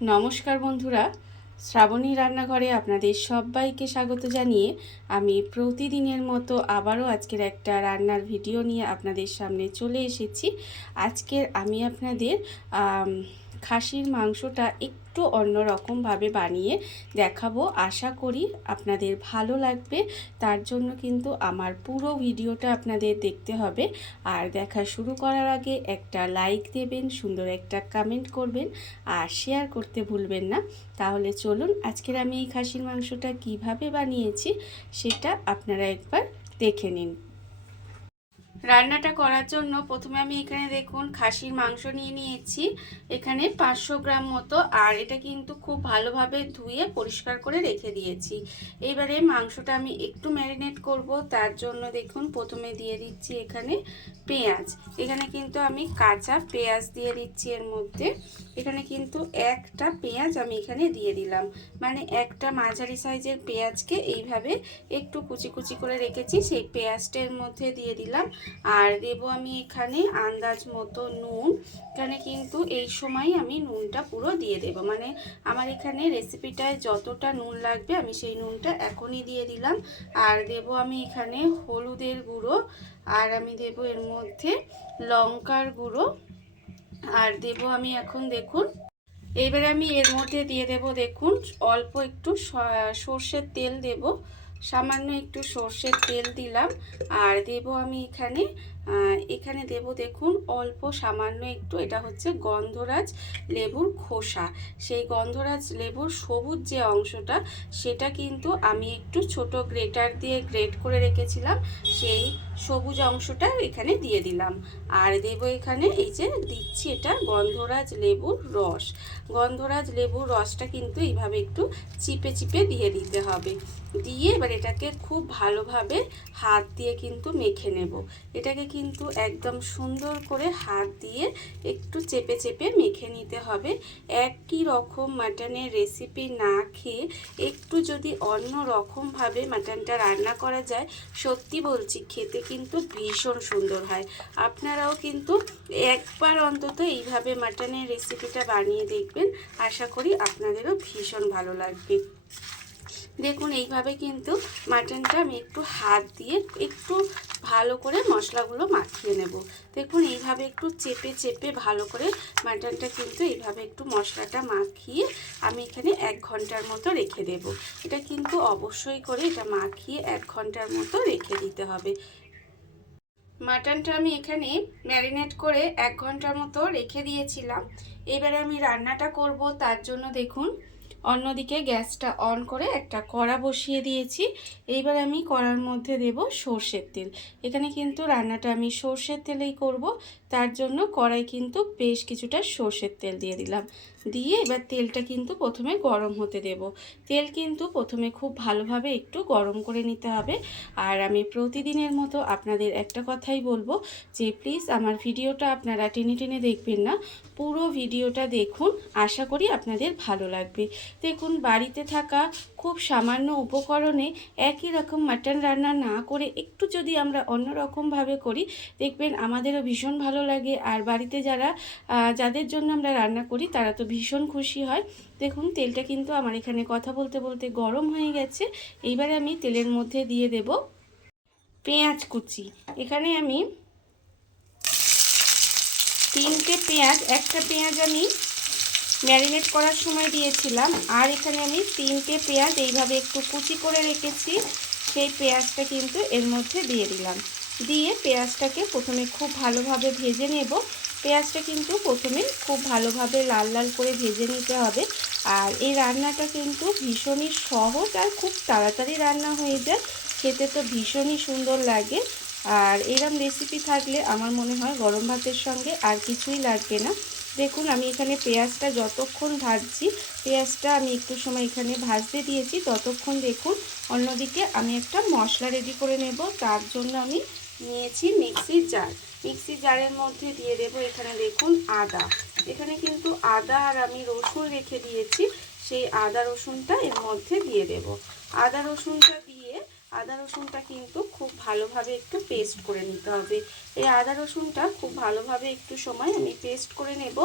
নমস্কার বন্ধুরা, শ্রাবণী রান্নাঘরে আপনাদের সবাইকে স্বাগত জানিয়ে আমি প্রতিদিনের মতো আবারও আজকের একটা রান্নার ভিডিও নিয়ে আপনাদের সামনে চলে এসেছি। আজকের আমি আপনাদের খাসির মাংসটা একটু অন্যরকমভাবে বানিয়ে দেখাবো। আশা করি আপনাদের ভালো লাগবে। তার জন্য কিন্তু আমার পুরো ভিডিওটা আপনাদের দেখতে হবে। আর দেখা শুরু করার আগে একটা লাইক দেবেন, সুন্দর একটা কমেন্ট করবেন আর শেয়ার করতে ভুলবেন না। তাহলে চলুন আজকের আমি এই খাসির মাংসটা কিভাবে বানিয়েছি সেটা আপনারা একবার দেখে নিন। রান্নাটা করার জন্য প্রথমে আমি এখানে দেখুন খাসির মাংস নিয়ে নিয়েছি, এখানে 500 গ্রাম মতো। আর এটা কিন্তু খুব ভালোভাবে ধুয়ে পরিষ্কার করে রেখে দিয়েছি। এবারে মাংসটা আমি একটু ম্যারিনেট করব। তার জন্য দেখুন প্রথমে দিয়ে দিচ্ছি এখানে পেঁয়াজ। এখানে কিন্তু আমি কাঁচা পেঁয়াজ দিয়ে দিচ্ছি এর মধ্যে। এখানে কিন্তু একটা পেঁয়াজ আমি এখানে দিয়ে দিলাম, মানে একটা মাঝারি সাইজের পেঁয়াজকে এইভাবে একটু কুচি কুচি করে রেখেছি, সেই পেঁয়াজটার মধ্যে দিয়ে দিলাম। আর দেব আমি এখানে আন্দাজ মতো নুন। এখানে কিন্তু এই সময় আমি নুনটা পুরো দিয়ে দেব, মানে আমার এখানে রেসিপিটায় যতটা নুন লাগবে আমি সেই নুনটা এখনই দিয়ে দিলাম। আর দেব আমি এখানে হলুদের গুঁড়ো, আর আমি দেব এর মধ্যে লঙ্কার গুঁড়ো, আর দেব আমি এখন দেখুন এইবারে আমি এর মধ্যে দিয়ে দেব দেখুন অল্প একটু সর্ষের তেল দেব, সামান্য একটু সর্ষের তেল দিলাম। আর দেব আমি এখানে দেব দেখুন অল্প সামান্য একটু, এটা হচ্ছে গন্ধরাজ লেবুর খোসা। সেই গন্ধরাজ লেবুর সবুজ যে অংশটা সেটা কিন্তু আমি একটু ছোট গ্রেটার দিয়ে গ্রেট করে রেখেছিলাম, সেই সবুজ অংশটা এখানে দিয়ে দিলাম। আর দেব এখানে এই যে দিচ্ছি এটা গন্ধরাজ লেবুর রস। গন্ধরাজ লেবুর রসটা কিন্তু এইভাবে একটু চিপে চিপে দিয়ে দিতে হবে। দিয়ে এবার এটাকে খুব ভালোভাবে হাত দিয়ে কিন্তু মেখে নেব। এটাকে কিন্তু একদম সুন্দর করে হাত দিয়ে একটু চেপে চেপে মেখে নিতে হবে। একই রকম মাটনের রেসিপি না খেয়ে একটু যদি অন্য রকমভাবে মাটনটা রান্না করা যায়, সত্যি বলছি খেতে কিন্তু ভীষণ সুন্দর হয়। আপনারাও কিন্তু একবার অন্তত এইভাবে মাটনের রেসিপিটা বানিয়ে দেখবেন, আশা করি আপনাদেরও ভীষণ ভালো লাগবে। দেখুন এইভাবে কিন্তু মাটনটা আমি একটু হাত দিয়ে একটু ভালো করে মশলাগুলো মাখিয়ে নেব। দেখুন এইভাবে একটু চেপে চেপে ভালো করে মাটনটা কিন্তু এইভাবে একটু মশলাটা মাখিয়ে আমি এখানে 1 ঘন্টার মতো রেখে দেব। এটা কিন্তু অবশ্যই করে এটা মাখিয়ে 1 ঘন্টার মতো রেখে দিতে হবে। মাটনটা আমি এখানে ম্যারিনেট করে 1 ঘন্টার মতো রেখে দিয়েছিলাম। এবারে আমি রান্নাটা করব, তার জন্য দেখুন অন্যদিকে গ্যাসটা অন করে একটা কড়া বসিয়ে দিয়েছি। এইবার আমি কড়ার মধ্যে দেব সর্ষের তেল। এখানে কিন্তু রান্নাটা আমি সর্ষের তেলেই করব, তার জন্য কড়াই কিন্তু বেশ কিছুটা সর্ষের তেল দিয়ে দিলাম। দিয়ে এবার তেলটা কিন্তু প্রথমে গরম হতে দেব। তেল কিন্তু প্রথমে খুব ভালোভাবে একটু গরম করে নিতে হবে। আর আমি প্রতিদিনের মতো আপনাদের একটা কথাই বলবো যে প্লিজ আমার ভিডিওটা আপনারা টেনে টেনে দেখবেন না, পুরো ভিডিওটা দেখুন, আশা করি আপনাদের ভালো লাগবে। দেখুন বাড়িতে থাকা খুব সামান্য উপকরণে একই রকম মাটন রান্না না করে একটু যদি আমরা অন্য রকমভাবে করি, দেখবেন আমাদেরও ভীষণ ভালো লাগে। আর বাড়িতে যাদের জন্য আমরা রান্না করি তারা তো ভীষণ খুশি হয়। দেখুন তেলটা কিন্তু আমার এখানে কথা বলতে বলতে গরম হয়ে গেছে। এইবারে আমি তেলের মধ্যে দিয়ে দেব পেঁয়াজ কুচি। এখানে আমি 3টে পেঁয়াজ, একটা পেঁয়াজ আমি ম্যারিনেট করার সময় দিয়েছিলাম, আর এখানে আমি 3টে পেঁয়াজ এইভাবে একটু কুচি করে রেখেছি, সেই পেঁয়াজটা কিন্তু এর মধ্যে দিয়ে দিলাম। দিয়ে পেঁয়াজটাকে প্রথমে খুব ভালোভাবে ভেজে নেব। পেঁয়াজটা কিন্তু প্রথমে খুব ভালোভাবে লাল লাল করে ভেজে নিতে হবে। আর এই রান্নাটা কিন্তু ভীষণই সহজ আর খুব তাড়াতাড়ি রান্না হয়ে যায়, খেতে তো ভীষণই সুন্দর লাগে। আর এরম রেসিপি থাকলে আমার মনে হয় গরম ভাতের সঙ্গে আর কিছুই লাগবে না। দেখুন আমি এখানে পেঁয়াজটা যতক্ষণ ভাজছি, পেঁয়াজটা আমি একটু সময় এখানে ভাজতে দিয়েছি, ততক্ষণ দেখুন অন্যদিকে আমি একটা মশলা রেডি করে নেব। তার জন্য আমি নিয়েছি মিক্সির জার। মিক্সির জারের মধ্যে দিয়ে দেব এখানে দেখুন আদা। এখানে কিন্তু আদা আর আমি রসুন রেখে দিয়েছি, সেই আদা রসুনটা এর মধ্যে দিয়ে দেব। আদা রসুনটা কিন্তু খুব ভালোভাবে একটু পেস্ট করে নিতে হবে। এই আদা রসুনটা খুব ভালোভাবে একটু সময় আমি পেস্ট করে নেব।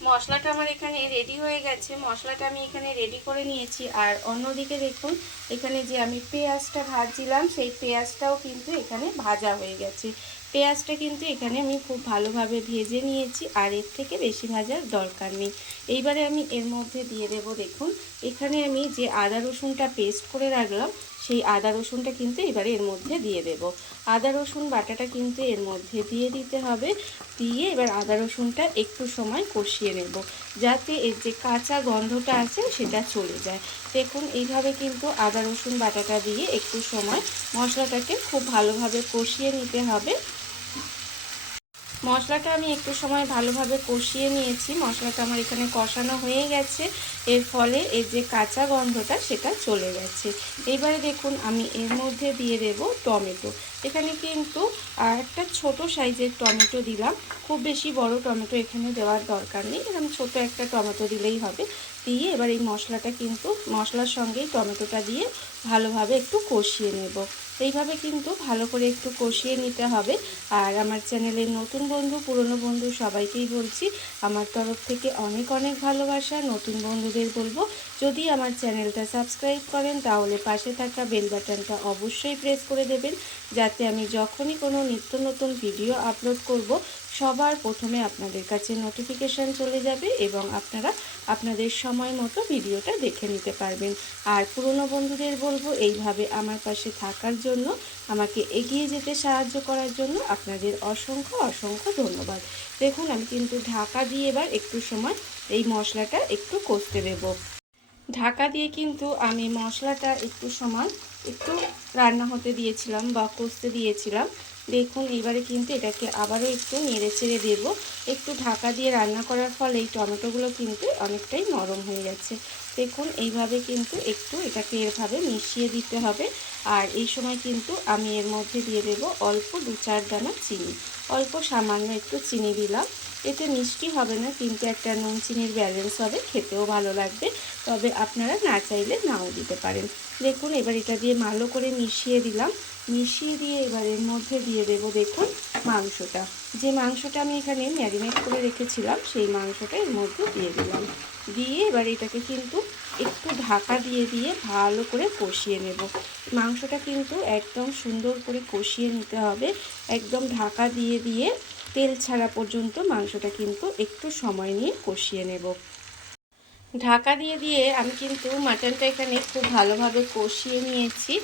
মশলাটা আমার এখানে রেডি হয়ে গেছে। মশলাটা আমি এখানে রেডি করে নিয়েছি। আর অন্যদিকে দেখুন এখানে যে আমি পেঁয়াজটা ভাজছিলাম সেই পেঁয়াজটাও কিন্তু এখানে ভাজা হয়ে গেছে। পেঁয়াজটা কিন্তু এখানে আমি খুব ভালোভাবে ভেজে নিয়েছি, আর এর থেকে বেশি ভাজার দরকার নেই। এইবারে আমি এর মধ্যে দিয়ে দেব, দেখুন এখানে আমি যে আদা রসুনটা পেস্ট করে রাখলাম সেই আদা রসুনটা কিন্তু এবারে এর মধ্যে দিয়ে দেব। আদা রসুন বাটাটা কিন্তু এর মধ্যে দিয়ে দিতে হবে। দিয়ে এবার আদা রসুনটা একটু সময় কষিয়ে নেব, যাতে এর যে কাঁচা গন্ধটা আছে সেটা চলে যায়। দেখুন এইভাবে কিন্তু আদা রসুন বাটাটা দিয়ে একটু সময় মশলাটাকে খুব ভালোভাবে কষিয়ে নিতে হবে। মশলাটা আমি একটু সময় ভালোভাবে কষিয়ে নিয়েছি। মশলাটা আমার এখানে কষানো হয়ে গেছে, এর ফলে এর যে কাঁচা গন্ধটা সেটা চলে গেছে। এবারে দেখুন আমি এর মধ্যে দিয়ে দেব টমেটো। এখানে কিন্তু একটা ছোট সাইজের টমেটো দিলাম, খুব বেশি বড় টমেটো এখানে দেওয়ার দরকার নেই, এরকম ছোট একটা টমেটো দিলেই হবে। দিয়ে এবার এই মশলাটা কিন্তু মশলার সঙ্গেই টমেটোটা দিয়ে ভালোভাবে একটু কষিয়ে নেব। এইভাবে কিন্তু ভালো করে একটু কষিয়ে নিতে হবে। আর আমার চ্যানেলের নতুন বন্ধু পুরনো বন্ধু সবাইকেই বলছি আমার তরফ থেকে অনেক অনেক ভালোবাসা। নতুন বন্ধুদের বলবো যদি আমার চ্যানেলটা সাবস্ক্রাইব করেন তাহলে পাশে থাকা বেল বাটনটা অবশ্যই প্রেস করে দেবেন, যাতে আমি যখনই কোনো নিত্য নতুন ভিডিও আপলোড করব সবার প্রথমে আপনাদের কাছে নোটিফিকেশান চলে যাবে এবং আপনারা আপনাদের সময় মতো ভিডিওটা দেখে নিতে পারবেন। আর পুরনো বন্ধুদের বলবো এইভাবে আমার পাশে থাকার জন্য, আমাকে এগিয়ে যেতে সাহায্য করার জন্য আপনাদের অসংখ্য অসংখ্য ধন্যবাদ। দেখুন আমি কিন্তু ঢাকা দিয়ে এবার একটু সময় এই মশলাটা একটু কষতে দেব। ঢাকা দিয়ে কিন্তু আমি মশলাটা একটু সময় একটু রান্না হতে দিয়েছিলাম বা কষতে দিয়েছিলাম। দেখুন এবারে কিন্তু এটাকে আবারও একটু নেড়ে চেড়ে দেব। একটু ঢাকা দিয়ে রান্না করার ফলে এই টমেটোগুলো কিন্তু অনেকটাই নরম হয়ে যাচ্ছে। দেখুন এইভাবে কিন্তু একটু এটাকে এভাবে মিশিয়ে দিতে হবে। আর এই সময় কিন্তু আমি এর মধ্যে দিয়ে দেব অল্প 2-4 দানা চিনি। অল্প সামান্য একটু চিনি দিলাম, এতে মিষ্টি হবে না কিন্তু একটা নুন চিনির ব্যালেন্স হবে, খেতেও ভালো লাগবে। তবে আপনারা না চাইলে নাও দিতে পারেন। দেখুন এবার এটা দিয়ে ভালো করে মিশিয়ে দিলাম। মিশিয়ে দিয়ে এবার এর মধ্যে দিয়ে দেব দেখুন মাংসটা। যে মাংসটা আমি এখানে ম্যারিনেট করে রেখেছিলাম সেই মাংসটা এর মধ্যে দিয়ে দিলাম। দিয়ে এবার এটাকে কিন্তু একটু ঢাকা দিয়ে দিয়ে ভালো করে কষিয়ে নেব। মাংসটা কিন্তু একদম সুন্দর করে কষিয়ে নিতে হবে, একদম ঢাকা দিয়ে দিয়ে তেল ছাড়া পর্যন্ত মাংসটা কিন্তু একটু সময় নিয়ে কষিয়ে নেব। ঢাকা দিয়ে দিয়ে আমি কিন্তু মাটনটা এখানে খুব ভালোভাবে কষিয়ে নিয়েছি।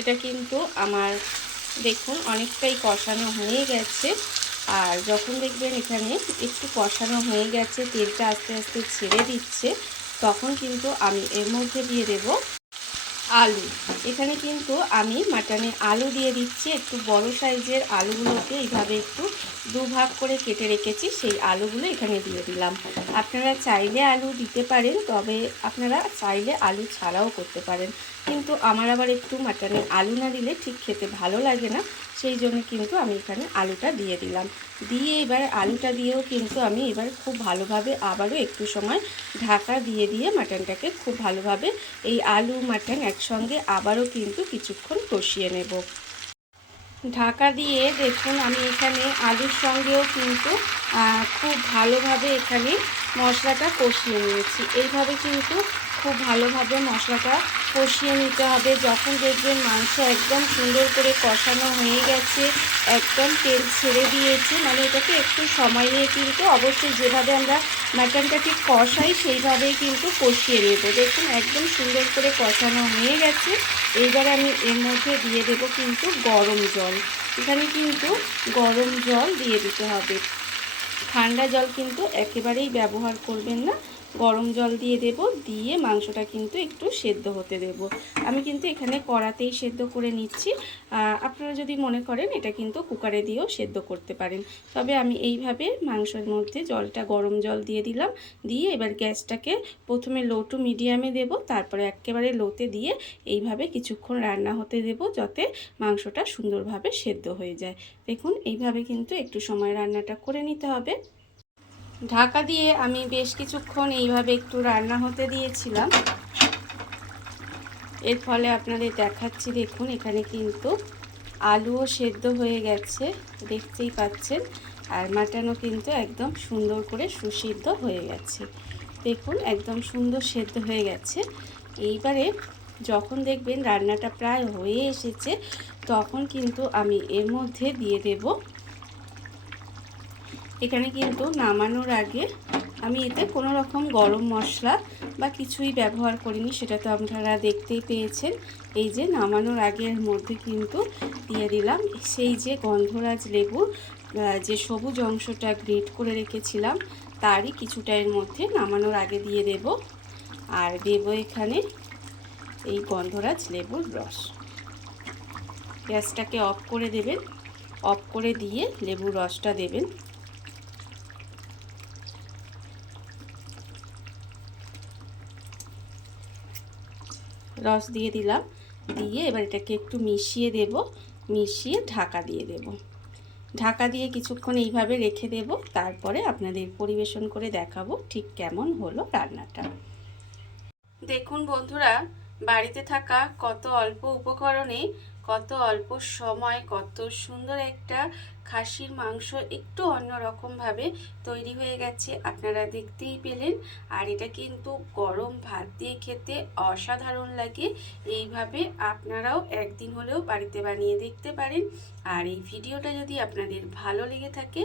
এটা কিন্তু আমার দেখুন অনেকটাই কষানো হয়ে গেছে। আর যখন দেখবেন এখানে একটু কষানো হয়ে গেছে, তেলটা আস্তে আস্তে ছেড়ে দিচ্ছে, তখন কিন্তু আমি এর মধ্যে দিয়ে দেব আলু। এখানে কিন্তু আমি মাটনে আলু দিয়ে দিচ্ছি। একটু বড় সাইজের আলুগুলোকে এইভাবে একটু দুভাগ করে কেটে রেখেছি, সেই আলুগুলো এখানে দিয়ে দিলাম। আপনারা চাইলে আলু দিতে পারেন, তবে আপনারা চাইলে আলু ছাড়াও করতে পারেন, কিন্তু আমার আবার একটু মাটনে আলু না দিলে ঠিক খেতে ভালো লাগে না, সেই জন্য কিন্তু আমি এখানে আলুটা দিয়ে দিলাম। দিয়ে এবার আলুটা দিয়েও কিন্তু আমি এবার খুব ভালোভাবে আবারও একটু সময় ঢাকা দিয়ে দিয়ে মাটনটাকে খুব ভালোভাবে এই আলু মাটন একসঙ্গে আবারও কিন্তু কিছুক্ষণ কষিয়ে নেব। ঢাকা দিয়ে দেখুন আমি এখানে আলুর সঙ্গেও কিন্তু খুব ভালোভাবে এখানে মশলাটা কষিয়ে নিয়েছি। এইভাবে কিন্তু খুব ভালোভাবে মশলাটা কষিয়ে নিতে হবে। যখন দেখবেন মাংস একদম সুন্দর করে কষানো হয়ে গেছে, একদম তেল ছেড়ে দিয়েছে, মানে এটাকে একটু সময় নিয়ে কিন্তু অবশ্যই যেভাবে আমরা মাটনটা ঠিক কষাই সেইভাবেই কিন্তু কষিয়ে নেব। দেখুন একদম সুন্দর করে কষানো হয়ে গেছে। এইবার আমি এর মধ্যে দিয়ে দেব কিন্তু গরম জল। এখানে কিন্তু গরম জল দিয়ে দিতে হবে, ঠান্ডা জল কিন্তু একেবারেই ব্যবহার করবেন না। গরম জল দিয়ে দেব, দিয়ে মাংসটা কিন্তু একটু সেদ্ধ হতে দেব। আমি কিন্তু এখানে কড়াতেই সেদ্ধ করে নিচ্ছি। আপনারা যদি মনে করেন এটা কিন্তু কুকারে দিয়েও সেদ্ধ করতে পারেন, তবে আমি এইভাবে মাংসের মধ্যে জলটা গরম জল দিয়ে দিলাম। দিয়ে এবার গ্যাসটাকে প্রথমে লো টু মিডিয়ামে দেব, তারপরে একেবারে লোতে দিয়ে এইভাবে কিছুক্ষণ রান্না হতে দেব, যাতে মাংসটা সুন্দরভাবে সেদ্ধ হয়ে যায়। দেখুন এইভাবে কিন্তু একটু সময় রান্নাটা করে নিতে হবে। ঢাকা দিয়ে আমি বেশ কিছুক্ষণ এইভাবে একটু রান্না হতে দিয়েছিলাম। এর ফলে আপনাদের দেখাচ্ছি, দেখুন এখানে কিন্তু আলুও সেদ্ধ হয়ে গেছে, দেখতেই পাচ্ছেন। আর মাটনও কিন্তু একদম সুন্দর করে সুসিদ্ধ হয়ে গেছে। দেখুন একদম সুন্দর সেদ্ধ হয়ে গেছে। এইবারে যখন দেখবেন রান্নাটা প্রায় হয়ে এসেছে, তখন কিন্তু আমি এর মধ্যে দিয়ে দেব, এখানে কিন্তু নামানোর আগে আমি এতে কোনো রকম গরম মশলা বা কিছুই ব্যবহার করিনি, সেটা তো আপনারা দেখতেই পেয়েছেন। এই যে নামানোর আগের মধ্যে কিন্তু দিয়ে দিলাম সেই যে গন্ধরাজ লেবুর যে সবুজ অংশটা গ্রেট করে রেখেছিলাম, তারই কিছুটা এর মধ্যে নামানোর আগে দিয়ে দেব। আর দেব এখানে এই গন্ধরাজ লেবুর রস। গ্যাসটাকে অফ করে দেবেন, অফ করে দিয়ে লেবুর রসটা দেবেন। রস দিয়ে দিলাম, দিয়ে এবার এটাকে একটু মিশিয়ে দেব, মিশিয়ে ঢাকা দিয়ে দেব। ঢাকা দিয়ে কিছুক্ষণ এইভাবে রেখে দেব, তারপরে আপনাদের পরিবেশন করে দেখাবো ঠিক কেমন হলো রান্নাটা। দেখুন বন্ধুরা, বাড়িতে থাকা কত অল্প উপকরণে, কত অল্প সময়, কত সুন্দর একটা খাসির মাংস একটু অন্যরকমভাবে তৈরি হয়ে গেছে, আপনারা দেখতেই পেলেন। আর এটা কিন্তু গরম ভাত দিয়ে খেতে অসাধারণ লাগে। এইভাবে আপনারাও একদিন হলেও বাড়িতে বানিয়ে দেখতে পারেন। আর এই ভিডিওটা যদি আপনাদের ভালো লেগে থাকে,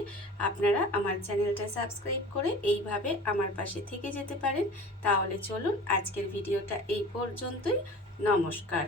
আপনারা আমার চ্যানেলটা সাবস্ক্রাইব করে এইভাবে আমার পাশে থেকে যেতে পারেন। তাহলে চলুন আজকের ভিডিওটা এই পর্যন্তই। নমস্কার।